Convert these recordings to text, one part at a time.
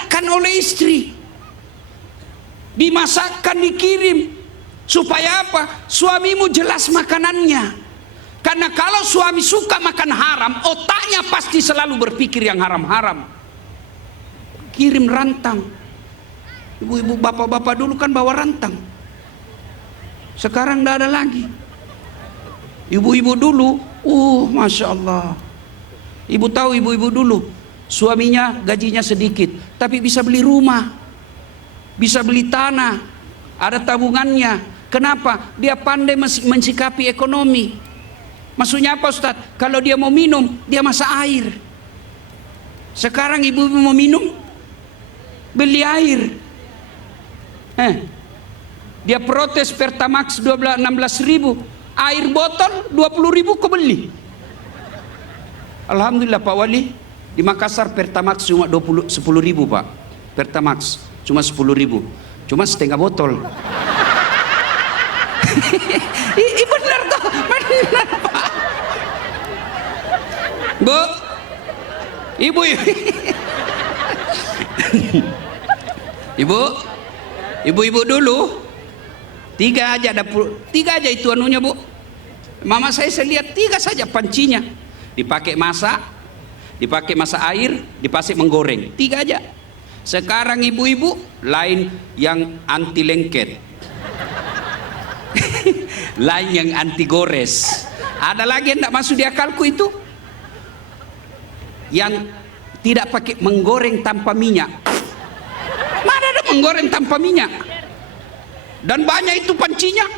diingatkan oleh istri, dimasakkan, dikirim. Supaya apa? Suamimu jelas makanannya. Karena kalau suami suka makan haram, otaknya pasti selalu berpikir yang haram-haram. Kirim rantang. Ibu-ibu, bapak-bapak dulu kan bawa rantang. Sekarang tidak ada lagi. Ibu-ibu dulu, Masya Allah. Ibu tahu ibu-ibu dulu, suaminya gajinya sedikit, tapi bisa beli rumah, bisa beli tanah, ada tabungannya. Kenapa? Dia pandai mensikapi ekonomi. Maksudnya apa, Ustaz? Kalau dia mau minum, dia masak air. Sekarang ibu-ibu mau minum, beli air. Dia protes Pertamax 16.000, air botol 20.000 kau beli. Alhamdulillah Pak Wali, di Makassar Pertamax cuma 10.000 Pak. Pertamax cuma 10.000, cuma setengah botol. Benar toh, benar Pak. Bu, ibu-ibu dulu 3 aja dapur, 3 aja itu anunya Bu. Mama saya lihat 3 saja pancinya, dipakai masak air, dipakai menggoreng, 3 aja. Sekarang ibu-ibu lain yang anti lengket, lain yang anti gores. Ada lagi yang tidak masuk di akalku itu, yang tidak pakai menggoreng tanpa minyak. Mana ada menggoreng tanpa minyak? Dan banyak itu pancinya,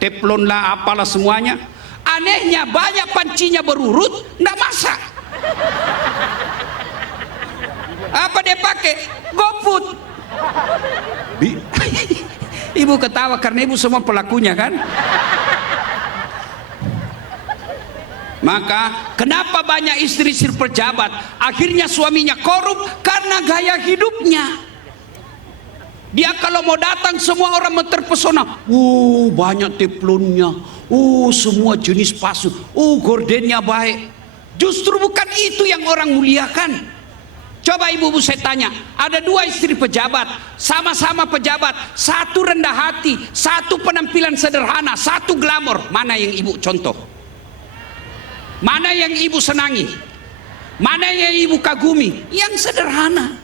teflon lah apalah semuanya. Anehnya banyak pancinya berurut, tidak masak. Apa dia pakai? GoFood. Ibu ketawa karena ibu semua pelakunya kan. Maka kenapa banyak istri-istri pejabat akhirnya suaminya korup? Karena gaya hidupnya. Dia kalau mau datang semua orang terpesona. Banyak teflonnya. Semua jenis pasu. Gordennya baik. Justru bukan itu yang orang muliakan. Coba ibu-ibu saya tanya, ada 2 istri pejabat, sama-sama pejabat, satu rendah hati, satu penampilan sederhana, satu glamor. Mana yang ibu contoh? Mana yang ibu senangi? Mana yang ibu kagumi? Yang sederhana.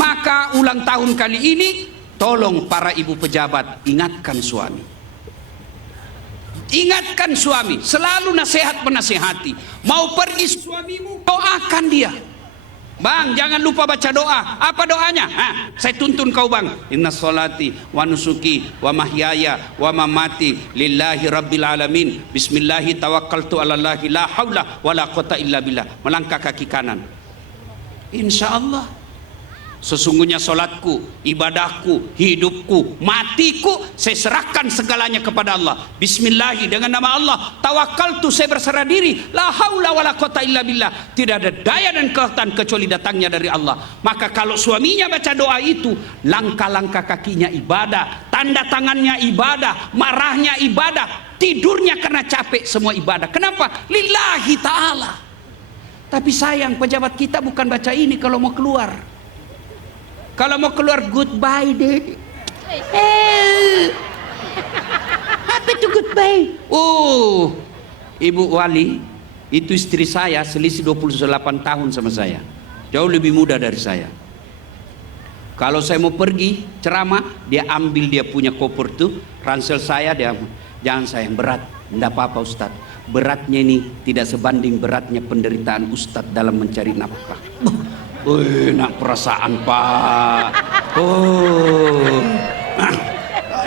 Maka ulang tahun kali ini, tolong para ibu pejabat ingatkan suami. Ingatkan suami, selalu nasihat menasihati. Mau pergi suamimu, doakan dia. Bang, jangan lupa baca doa. Apa doanya? Saya tuntun kau bang. Inna sholati wa nusuki wa mahyaya wa mamati lillahi rabbil alamin. Bismillahi tawakkaltu ala Allahi la hawla wa la quwata illa billah. Melangkah kaki kanan. Insya Allah. Sesungguhnya solatku, ibadahku, hidupku, matiku, saya serahkan segalanya kepada Allah. Bismillahi, dengan nama Allah. Tawakkaltu, saya berserah diri. La haula wala quwata illa billah. Tidak ada daya dan kekuatan kecuali datangnya dari Allah. Maka kalau suaminya baca doa itu, langkah-langkah kakinya ibadah, tanda tangannya ibadah, marahnya ibadah, tidurnya karena capek, semua ibadah. Kenapa? Lillahi ta'ala. Tapi sayang, pejabat kita bukan baca ini kalau mau keluar. Kalau mau keluar, goodbye deh. Apa itu goodbye? Ibu Wali, itu istri saya selisih 28 tahun sama saya. Jauh lebih muda dari saya. Kalau saya mau pergi ceramah, dia ambil dia punya koper tuh, ransel saya, dia jangan sayang, berat. Enggak apa-apa Ustaz. Beratnya ini tidak sebanding beratnya penderitaan Ustaz dalam mencari nafkah. Enak perasaan Pak.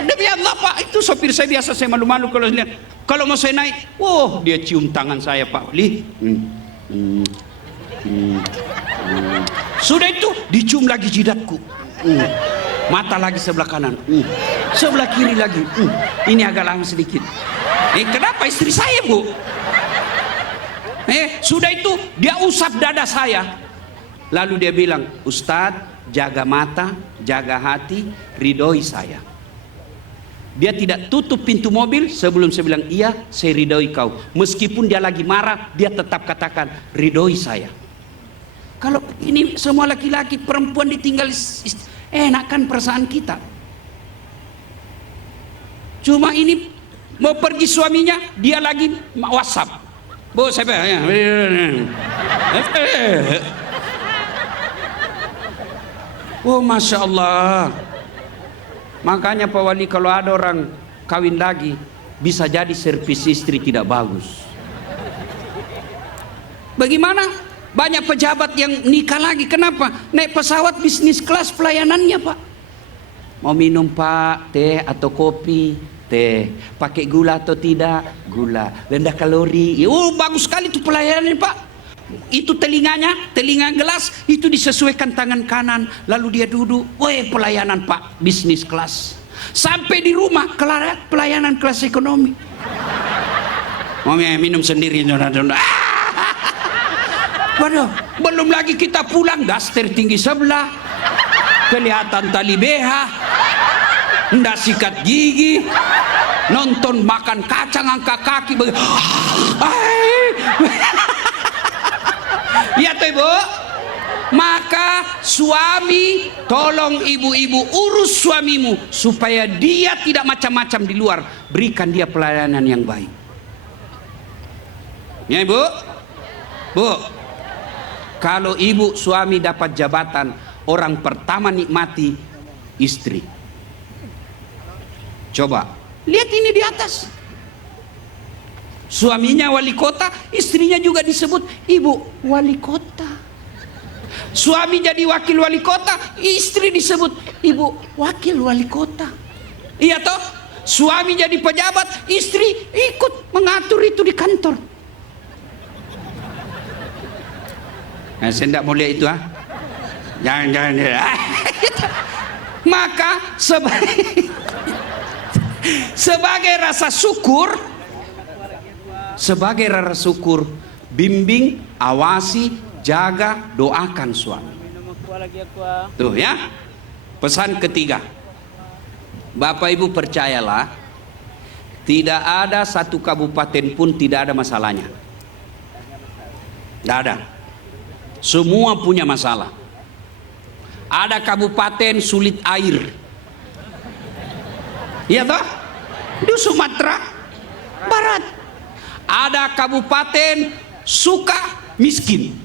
Demi Allah Pak, itu sopir saya biasa, saya malu-malu kalau lihat. Kalau mau saya naik, dia cium tangan saya Pak. Sudah itu dicium lagi jidatku. Mata lagi sebelah kanan. Sebelah kiri lagi. Ini agak lama sedikit. Kenapa istri saya Bu? Sudah itu dia usap dada saya. Lalu dia bilang, Ustadz, jaga mata, jaga hati, ridhoi saya. Dia tidak tutup pintu mobil sebelum saya bilang, iya, saya ridhoi kau. Meskipun dia lagi marah, dia tetap katakan, ridhoi saya. Kalau ini semua laki-laki, perempuan ditinggal, enak kan perasaan kita. Cuma ini mau pergi suaminya, dia lagi WhatsApp. Bu, siapa? Oh, Masya Allah. Makanya Pak Wali, kalau ada orang kawin lagi, bisa jadi servis istri tidak bagus. Bagaimana? Banyak pejabat yang nikah lagi. Kenapa? Naik pesawat bisnis kelas pelayanannya, Pak. Mau minum, Pak, teh atau kopi? Teh. Pakai gula atau tidak? Gula. Rendah kalori. Oh, bagus sekali itu pelayanannya, Pak. Itu telinganya, telinga gelas, itu disesuaikan tangan kanan. Lalu dia duduk. Weh, pelayanan, Pak. Bisnis kelas. Sampai di rumah, pelayanan kelas ekonomi. Mau minum sendiri. Waduh, belum lagi kita pulang, daster tinggi sebelah, kelihatan tali BH, ndak sikat gigi, nonton makan kacang angkat kaki, ya tuh Ibu. Maka suami, tolong ibu-ibu urus suamimu supaya dia tidak macam-macam di luar. Berikan dia pelayanan yang baik. Ya Ibu, Bu. Kalau ibu suami dapat jabatan, orang pertama nikmati istri. Coba lihat ini di atas. Suaminya wali kota, istrinya juga disebut ibu wali kota. Suami jadi wakil wali kota, istri disebut ibu wakil wali kota. Iya toh? Suami jadi pejabat, istri ikut mengatur itu di kantor. Nah, saya tidak mau lihat itu, jangan. Maka sebagai rasa syukur, bimbing, awasi, jaga, doakan suami. Tuh ya, pesan ketiga. Bapak Ibu percayalah, tidak ada satu kabupaten pun tidak ada masalahnya. Tidak ada. Semua punya masalah. Ada kabupaten sulit air. Iya toh? Di Sumatera Barat. Ada kabupaten suka miskin.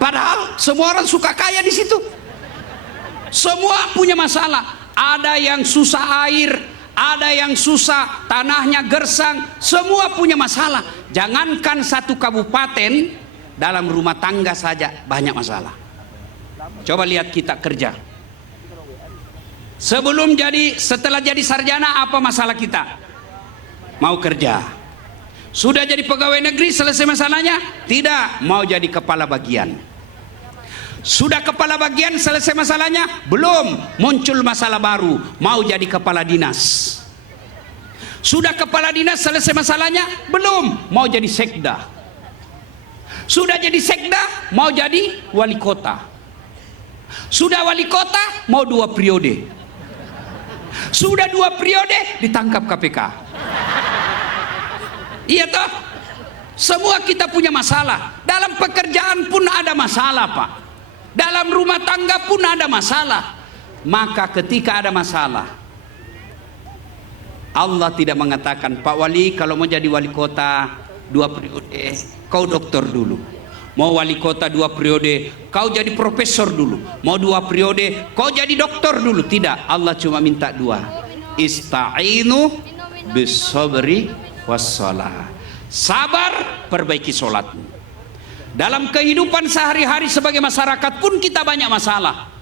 Padahal semua orang suka kaya di situ. Semua punya masalah. Ada yang susah air, ada yang susah tanahnya gersang. Semua punya masalah. Jangankan satu kabupaten, dalam rumah tangga saja banyak masalah. Coba lihat kita kerja. Setelah jadi sarjana, apa masalah kita? Mau kerja. Sudah jadi pegawai negeri, selesai masalahnya? Tidak, mau jadi kepala bagian. Sudah kepala bagian, selesai masalahnya? Belum, muncul masalah baru, mau jadi kepala dinas. Sudah kepala dinas, selesai masalahnya? Belum, mau jadi sekda. Sudah jadi sekda, mau jadi wali kota. Sudah wali kota, mau 2 periode. Sudah 2 periode, ditangkap KPK. Iya toh? Semua kita punya masalah. Dalam pekerjaan pun ada masalah, Pak. Dalam rumah tangga pun ada masalah. Maka ketika ada masalah, Allah tidak mengatakan, Pak Wali kalau mau jadi wali kota 2 periode, kau doktor dulu. Mau wali kota 2 periode, kau jadi profesor dulu. Mau 2 periode, kau jadi doktor dulu. Tidak, Allah cuma minta 2. Ista'inu bisabri wassalah. Sabar, perbaiki sholatmu. Dalam kehidupan sehari-hari sebagai masyarakat pun kita banyak masalah.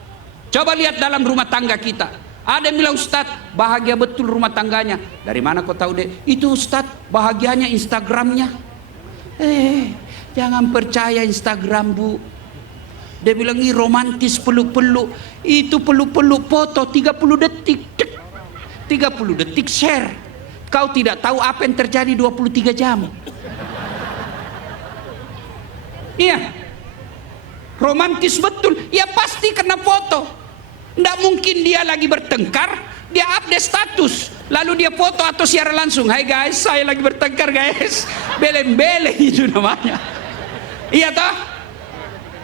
Coba lihat dalam rumah tangga kita. Ada yang bilang, Ustadz bahagia betul rumah tangganya. Dari mana kau tahu deh? Itu Ustadz bahagianya Instagramnya. Jangan percaya Instagram, Bu. Dia bilang ini romantis, peluk-peluk. Itu peluk-peluk foto 30 detik. 30 detik share. Kau tidak tahu apa yang terjadi 23 jam. Iya. Romantis betul. Ya pasti kena foto. Tidak mungkin dia lagi bertengkar, dia update status, lalu dia foto atau siaran langsung. Hai guys, saya lagi bertengkar guys. Beleng-beleng itu namanya. Iya toh?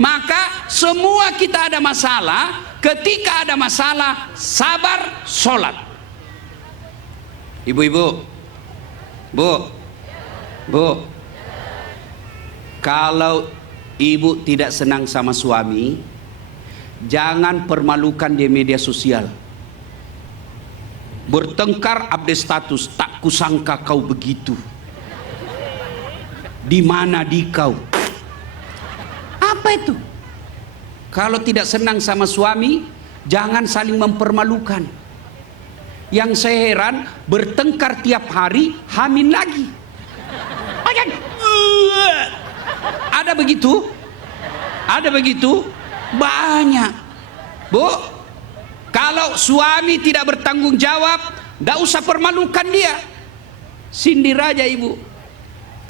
Maka semua kita ada masalah. Ketika ada masalah, sabar, sholat. Ibu-ibu, bu, kalau ibu tidak senang sama suami, jangan permalukan di media sosial. Bertengkar update status, tak kusangka kau begitu. Di mana di kau? Apa itu? Kalau tidak senang sama suami, jangan saling mempermalukan. Yang saya heran, bertengkar tiap hari, hamil lagi. Ada begitu? Ada begitu? Banyak. Bu, kalau suami tidak bertanggung jawab, tidak usah permalukan dia. Sindir aja ibu.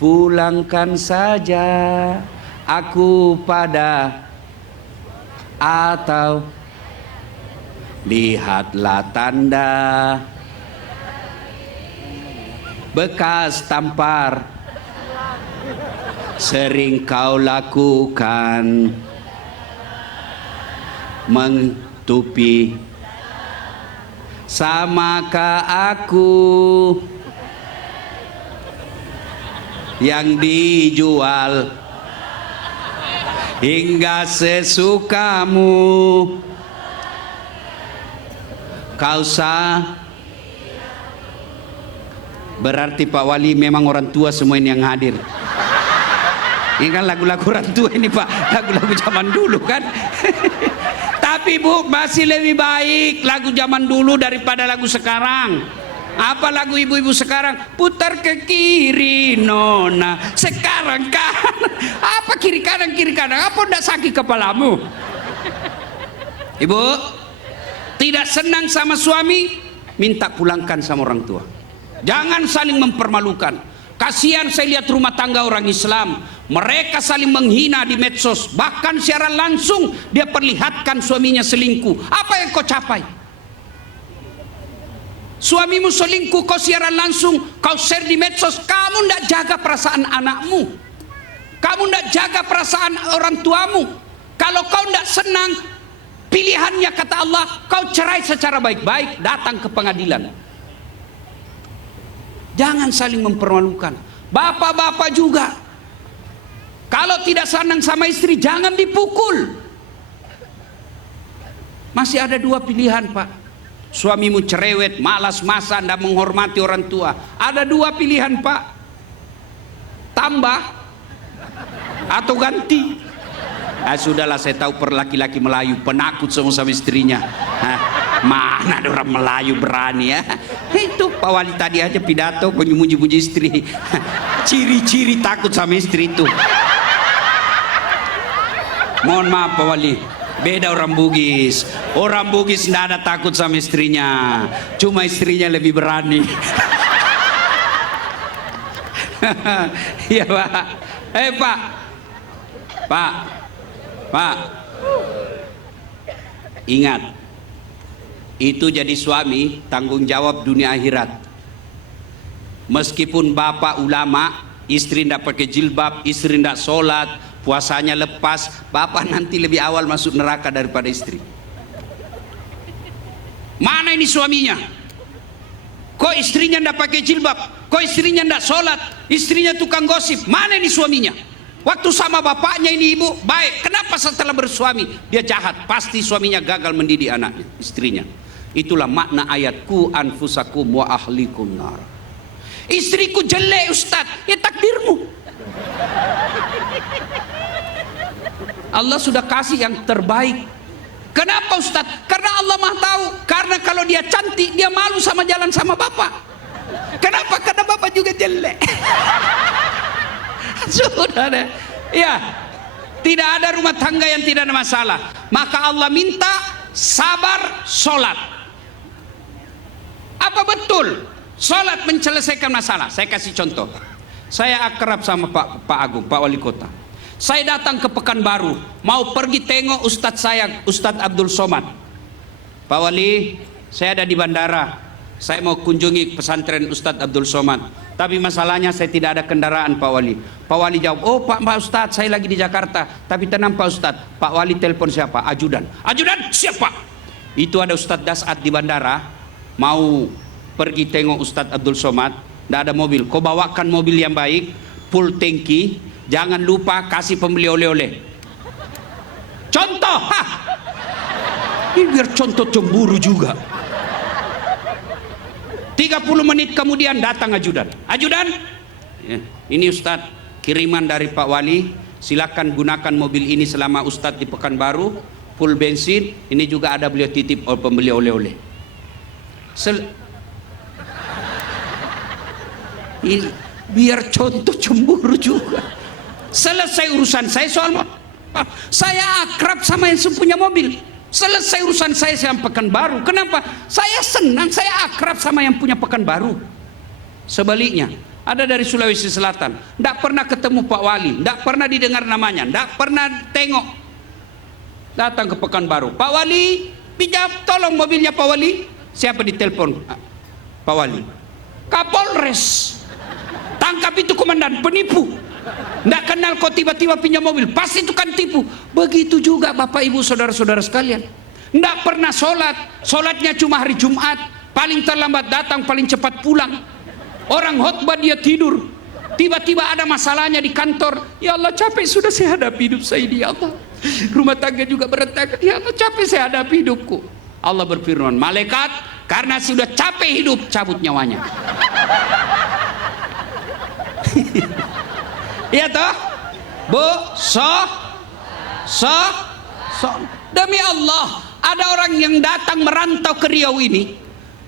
Pulangkan saja aku pada, atau lihatlah tanda bekas tampar sering kau lakukan, menutupi. Samakah aku yang dijual hingga sesukamu? Kau sah. Berarti Pak Wali memang orang tua semua ini yang hadir. Ini kan lagu-lagu orang tua ini Pak, lagu-lagu zaman dulu kan. Tapi Bu, masih lebih baik lagu zaman dulu daripada lagu sekarang. Apa lagu ibu-ibu sekarang? Putar ke kiri nona, sekarang kanan. Apa kiri kanan apa ndak sakit kepalamu? Ibu, tidak senang sama suami, minta pulangkan sama orang tua. Jangan saling mempermalukan. Kasihan saya lihat rumah tangga orang Islam, mereka saling menghina di medsos, bahkan secara langsung dia perlihatkan suaminya selingkuh. Apa yang kau capai? Suamimu selingkuh, kau siaran langsung, kau share di medsos. Kamu tidak jaga perasaan anakmu, kamu tidak jaga perasaan orang tuamu. Kalau kau tidak senang, pilihannya kata Allah, kau cerai secara baik-baik, datang ke pengadilan. Jangan saling mempermalukan. Bapak-bapak juga, kalau tidak senang sama istri, jangan dipukul. Masih ada dua pilihan Pak. Suamimu cerewet, malas masak, tidak menghormati orang tua. Ada dua pilihan Pak. Tambah atau ganti. Sudahlah, saya tahu per laki-laki Melayu penakut sama istrinya. Mana ada orang Melayu berani ya? Itu Pak Wali tadi aja pidato memuji-muji istri. Ciri-ciri takut sama istri itu. Mohon maaf Pak Wali, beda orang Bugis. Orang Bugis tidak ada takut sama istrinya, cuma istrinya lebih berani. Iya Pak. Pak, ingat, itu jadi suami tanggung jawab dunia akhirat. Meskipun bapak ulama, istri tidak pakai jilbab, istri tidak sholat, puasanya lepas, bapak nanti lebih awal masuk neraka daripada istri. Mana ini suaminya? Kok istrinya tidak pakai jilbab? Kok istrinya tidak sholat? Istrinya tukang gosip. Mana ini suaminya? Waktu sama bapaknya ini ibu baik, kenapa setelah bersuami dia jahat? Pasti suaminya gagal mendidik anaknya, istrinya. Itulah makna ayat ku anfusakum wa ahlikum nar. Istriku jelek Ustaz, ya takdirmu. Allah sudah kasih yang terbaik. Kenapa Ustaz? Karena Allah Maha tahu. Karena kalau dia cantik, dia malu sama jalan sama bapak. Kenapa? Karena bapak juga jelek. Sudah deh. Ya, tidak ada rumah tangga yang tidak ada masalah. Maka Allah minta sabar, sholat. Apa betul sholat menyelesaikan masalah? Saya kasih contoh. Saya akrab sama Pak Agung, Pak Wali Kota. Saya datang ke Pekanbaru, mau pergi tengok Ustadz saya, Ustadz Abdul Somad. Pak Wali, saya ada di bandara. saya mau kunjungi pesantren Ustadz Abdul Somad, tapi masalahnya saya tidak ada kendaraan Pak Wali. Pak Wali jawab, oh Pak Ustadz saya lagi di Jakarta. Tapi tenang Pak Ustadz, Pak Wali telepon siapa? Ajudan. Ajudan siapa? Itu ada Ustadz Dasat di bandara, mau pergi tengok Ustadz Abdul Somad, tidak ada mobil. Kau bawakan mobil yang baik, full tangki, jangan lupa kasih pembeli oleh-oleh. Contoh, ini biar contoh cemburu juga. 30 menit kemudian datang ajudan. Ajudan, ya, ini Ustadz kiriman dari Pak Wali, silakan gunakan mobil ini selama Ustadz di Pekanbaru, full bensin. Ini juga ada beliau titip pembeli oleh-oleh. Ini biar contoh cemburu juga. Selesai urusan saya soal saya akrab sama yang punya mobil. Selesai urusan saya yang Pekanbaru. Kenapa? Saya senang, saya akrab sama yang punya Pekanbaru. Sebaliknya, ada dari Sulawesi Selatan, tidak pernah ketemu Pak Wali, tidak pernah didengar namanya, tidak pernah tengok. Datang ke Pekanbaru, Pak Wali, pinjam tolong mobilnya Pak Wali. Siapa ditelepon? Pak Wali. Kapolres. Tangkap itu komandan, penipu. Tidak kenal kok tiba-tiba pinjam mobil, pasti itu kan tipu. Begitu juga Bapak Ibu saudara-saudara sekalian. Tidak pernah sholat, sholatnya cuma hari Jumat, paling terlambat datang, paling cepat pulang. Orang khotbah dia tidur, tiba-tiba ada masalahnya di kantor. Ya Allah capek sudah saya hadapi hidup saya ini ya Allah. Rumah tangga juga berantakan, ya Allah capek saya hadapi hidupku. Allah berfirman, malaikat karena sudah capek hidup cabut nyawanya. Iya toh? Bu, demi Allah, ada orang yang datang merantau ke Riau ini,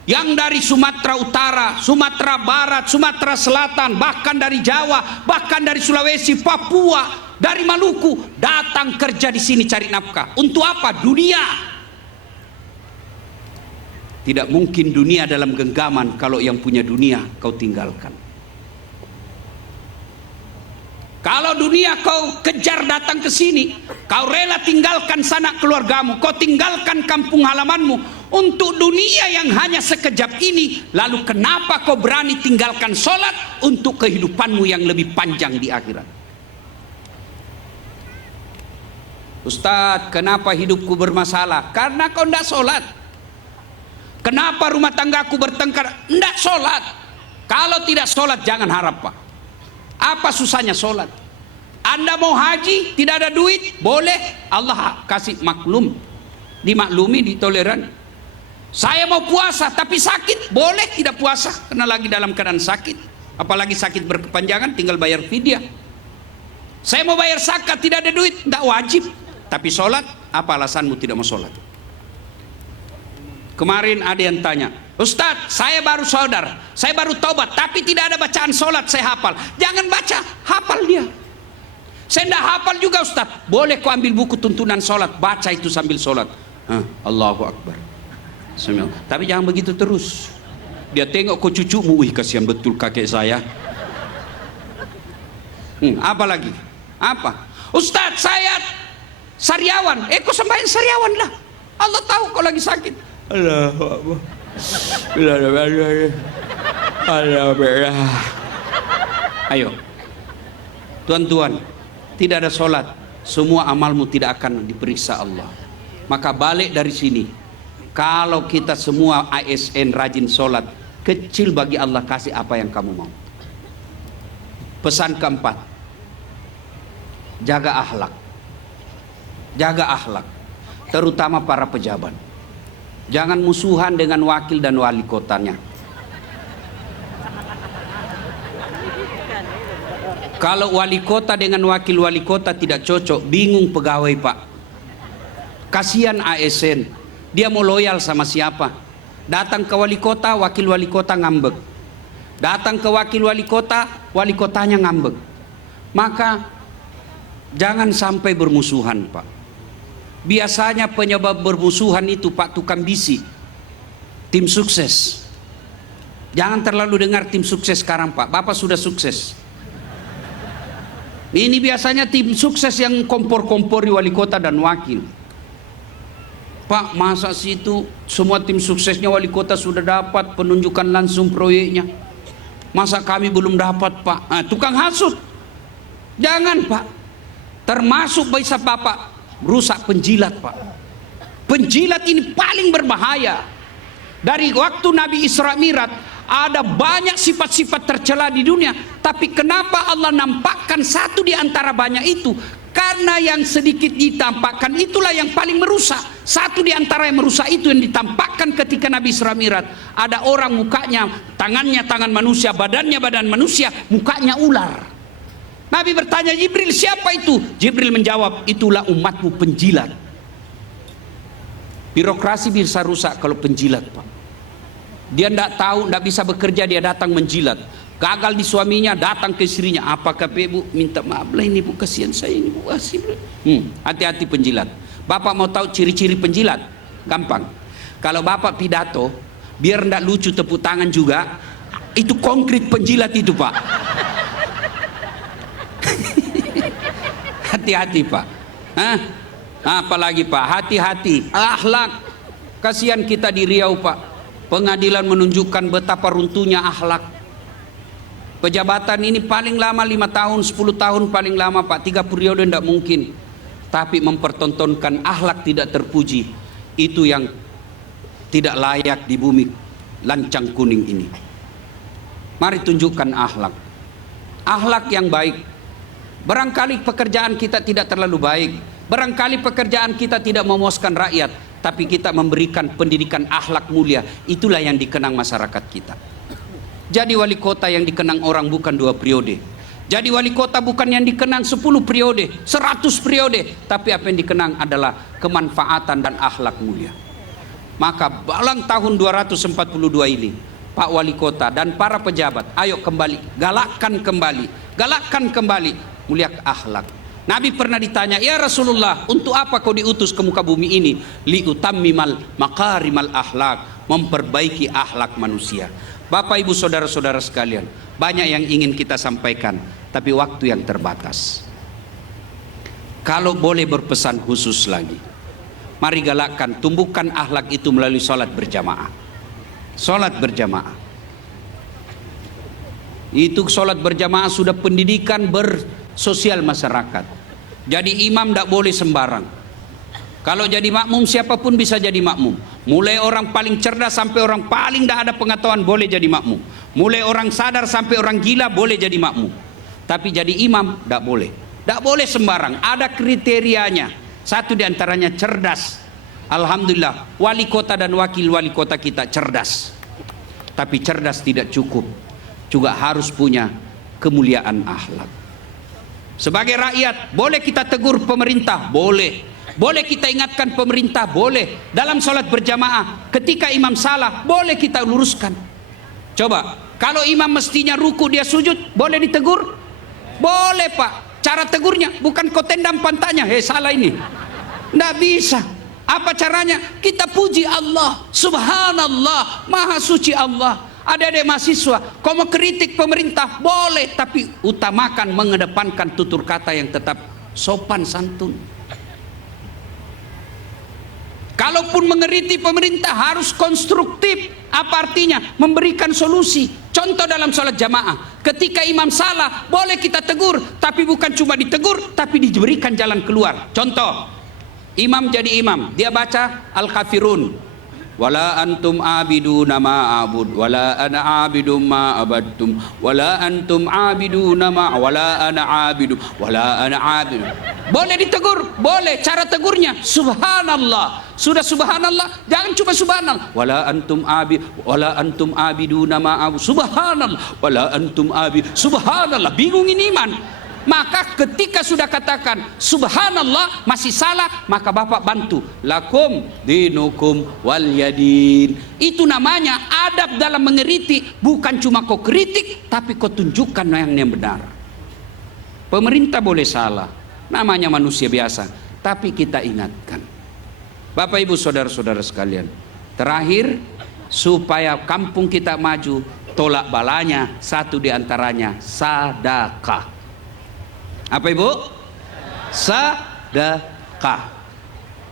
yang dari Sumatera Utara, Sumatera Barat, Sumatera Selatan, bahkan dari Jawa, bahkan dari Sulawesi, Papua, dari Maluku, datang kerja di sini cari nafkah. Untuk apa? Dunia. Tidak mungkin dunia dalam genggaman kalau yang punya dunia kau tinggalkan. Kalau dunia kau kejar datang ke sini, kau rela tinggalkan sanak keluargamu, kau tinggalkan kampung halamanmu untuk dunia yang hanya sekejap ini, lalu kenapa kau berani tinggalkan sholat untuk kehidupanmu yang lebih panjang di akhirat? Ustadz, kenapa hidupku bermasalah? Karena kau tidak sholat. Kenapa rumah tanggaku bertengkar? Tidak sholat. Kalau tidak sholat jangan harap Pak. Apa susahnya sholat? Anda mau haji, tidak ada duit, boleh, Allah kasih maklum, dimaklumi, ditoleran. Saya mau puasa tapi sakit, boleh tidak puasa karena lagi dalam keadaan sakit. Apalagi sakit berkepanjangan, tinggal bayar fidyah. Saya mau bayar zakat, tidak ada duit, tidak wajib. Tapi sholat, apa alasanmu tidak mau sholat? Kemarin ada yang tanya, Ustadz, saya baru saudara, saya baru taubat, tapi tidak ada bacaan sholat, saya hafal. Jangan baca, hafal dia. Saya tidak hafal juga Ustadz. Boleh kau ambil buku tuntunan sholat, baca itu sambil sholat. Allahu Akbar. Tapi jangan begitu terus. Dia tengok kau cucumu, wih kasihan betul kakek saya. Apa lagi? Apa? Ustadz, saya sariawan. Kau sembahyang sariawan lah. Allah tahu kau lagi sakit. Allahu Akbar. Ayo tuan-tuan, tidak ada sholat, semua amalmu tidak akan diperiksa Allah. Maka balik dari sini, kalau kita semua ASN rajin sholat, kecil bagi Allah kasih apa yang kamu mau. Pesan keempat, jaga akhlak. Jaga akhlak, terutama para pejabat. Jangan musuhan dengan wakil dan wali kotanya. Kalau wali kota dengan wakil wali kota tidak cocok, bingung pegawai Pak. Kasihan ASN, dia mau loyal sama siapa? Datang ke wali kota, wakil wali kota ngambek. Datang ke wakil wali kotanya ngambek. Maka jangan sampai bermusuhan Pak. Biasanya penyebab bermusuhan itu Pak tukang bisi, tim sukses. Jangan terlalu dengar tim sukses sekarang Pak, Bapak sudah sukses. Ini biasanya tim sukses yang kompor-kompori wali kota dan wakil. Pak, masa situ semua tim suksesnya wali kota sudah dapat penunjukan langsung proyeknya, masa kami belum dapat, Pak? Tukang hasut. Jangan, Pak. Termasuk bisa Bapak rusak penjilat, Pak. Penjilat ini paling berbahaya. Dari waktu Nabi Isra Mi'raj ada banyak sifat-sifat tercela di dunia, tapi kenapa Allah nampakkan satu di antara banyak itu? Karena yang sedikit ditampakkan itulah yang paling merusak. Satu di antara yang merusak itu yang ditampakkan ketika Nabi Isra Mi'raj. Ada orang mukanya, tangannya tangan manusia, badannya badan manusia, mukanya ular. Nabi bertanya, Jibril, siapa itu? Jibril menjawab, itulah umatmu penjilat. Birokrasi bisa rusak kalau penjilat, Pak. Dia tidak tahu, tidak bisa bekerja, dia datang menjilat. Gagal di suaminya, datang ke istrinya. Apakah ibu minta maaf lah ini, Bu, kasihan saya ini, Bu, kasih. Hati-hati penjilat. Bapak mau tahu ciri-ciri penjilat? Gampang. Kalau Bapak pidato, biar tidak lucu tepuk tangan juga, itu konkret penjilat itu, Pak. Hati-hati, Pak. Apalagi, Pak, hati-hati. Akhlak. Kasihan kita di Riau, Pak. Pengadilan menunjukkan betapa runtuhnya akhlak. Pejabatan ini paling lama 5 tahun, 10 tahun paling lama, Pak. 3 periode tidak mungkin. Tapi mempertontonkan akhlak tidak terpuji, itu yang tidak layak di bumi lancang kuning ini. Mari tunjukkan akhlak. Akhlak yang baik. Barangkali pekerjaan kita tidak terlalu baik, barangkali pekerjaan kita tidak memuaskan rakyat, tapi kita memberikan pendidikan akhlak mulia. Itulah yang dikenang masyarakat kita. Jadi wali kota yang dikenang orang bukan 2 periode. Jadi wali kota bukan yang dikenang 10 periode, 100 periode, tapi apa yang dikenang adalah kemanfaatan dan akhlak mulia. Maka dalam tahun 242 ini, Pak Wali Kota dan para pejabat, ayo kembali, galakkan kembali mulia akhlak. Nabi pernah ditanya, ya Rasulullah, untuk apa kau diutus ke muka bumi ini? Liutammimal makarimal akhlak, memperbaiki akhlak manusia. Bapak ibu saudara-saudara sekalian, banyak yang ingin kita sampaikan, tapi waktu yang terbatas. Kalau boleh berpesan khusus lagi, mari galakkan, tumbuhkan akhlak itu melalui sholat berjamaah. Sholat berjamaah itu, sholat berjamaah sudah pendidikan bersosial masyarakat. Jadi imam tidak boleh sembarang. Kalau jadi makmum, siapapun bisa jadi makmum. Mulai orang paling cerdas sampai orang paling tidak ada pengetahuan boleh jadi makmum. Mulai orang sadar sampai orang gila boleh jadi makmum. Tapi jadi imam tidak boleh. Tidak boleh sembarang. Ada kriterianya. Satu diantaranya cerdas. Alhamdulillah, wali kota dan wakil wali kota kita cerdas. Tapi cerdas tidak cukup, juga harus punya kemuliaan akhlak. Sebagai rakyat, boleh kita tegur pemerintah? Boleh. Boleh kita ingatkan pemerintah? Boleh. Dalam sholat berjamaah, ketika imam salah, boleh kita luruskan. Coba, kalau imam mestinya ruku dia sujud, boleh ditegur? Boleh, Pak. Cara tegurnya bukan kau tendang pantatnya, hei salah ini. Tidak bisa. Apa caranya? Kita puji Allah, subhanallah, maha suci Allah. Adik-adik mahasiswa, kau mau kritik pemerintah boleh, tapi utamakan mengedepankan tutur kata yang tetap sopan santun. Kalaupun mengkritik pemerintah harus konstruktif. Apa artinya? Memberikan solusi. Contoh dalam sholat jamaah, ketika imam salah boleh kita tegur, tapi bukan cuma ditegur, tapi diberikan jalan keluar. Contoh, imam jadi imam, dia baca Al-Kafirun, wala antum abiduna ma abud wala ana abidum ma abadtum wala antum abiduna ma wala ana abidu wala ana abidu. Boleh ditegur, boleh. Cara tegurnya subhanallah. Sudah subhanallah, jangan cuma subhanallah. Wala antum abiduna ma abud, subhanallah wala antum abid, subhanallah. Bingung ini iman. Maka ketika sudah katakan subhanallah masih salah, maka Bapak bantu, lakum dinukum wal yadin. Itu namanya adab dalam mengkritik. Bukan cuma kau kritik, tapi kau tunjukkan yang benar. Pemerintah boleh salah, namanya manusia biasa, tapi kita ingatkan. Bapak ibu saudara-saudara sekalian, terakhir, supaya kampung kita maju, tolak balanya satu diantaranya sedekah. Apa ibu? Sedekah.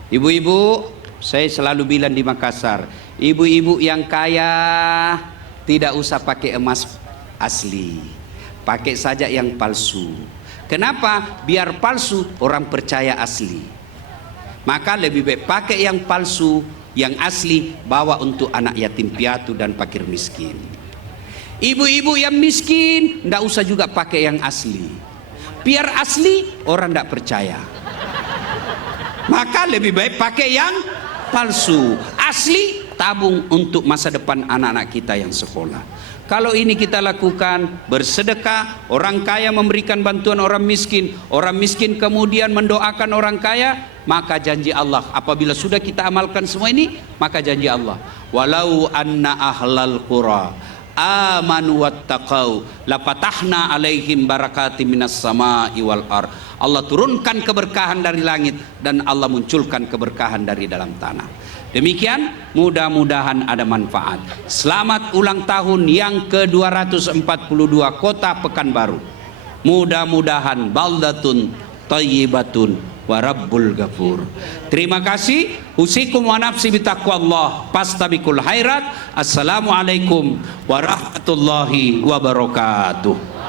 Ibu-ibu, Saya selalu bilang di Makassar, ibu-ibu yang kaya tidak usah pakai emas asli, pakai saja yang palsu. Kenapa? Biar palsu orang percaya asli. Maka lebih baik pakai yang palsu, yang asli bawa untuk anak yatim piatu dan fakir miskin. Ibu-ibu yang miskin tidak usah juga pakai yang asli. Biar asli orang tidak percaya. Maka lebih baik pakai yang palsu. Asli tabung untuk masa depan anak-anak kita yang sekolah. Kalau ini kita lakukan, bersedekah, orang kaya memberikan bantuan orang miskin kemudian mendoakan orang kaya, maka janji Allah, apabila sudah kita amalkan semua ini, maka janji Allah, walau anna ahlal qura amanu wattaqau lapatahna alaihim barakatim minas sama'i wal ard. Allah turunkan keberkahan dari langit dan Allah munculkan keberkahan dari dalam tanah. Demikian, mudah-mudahan ada manfaat. Selamat ulang tahun yang ke-242 Kota Pekanbaru. Mudah-mudahan baldatun thayyibatun wa rabbul ghafur. Terima kasih. Usikum wa nafsi bitaqwallah fastabiqul khairat. Assalamualaikum warahmatullahi wabarakatuh.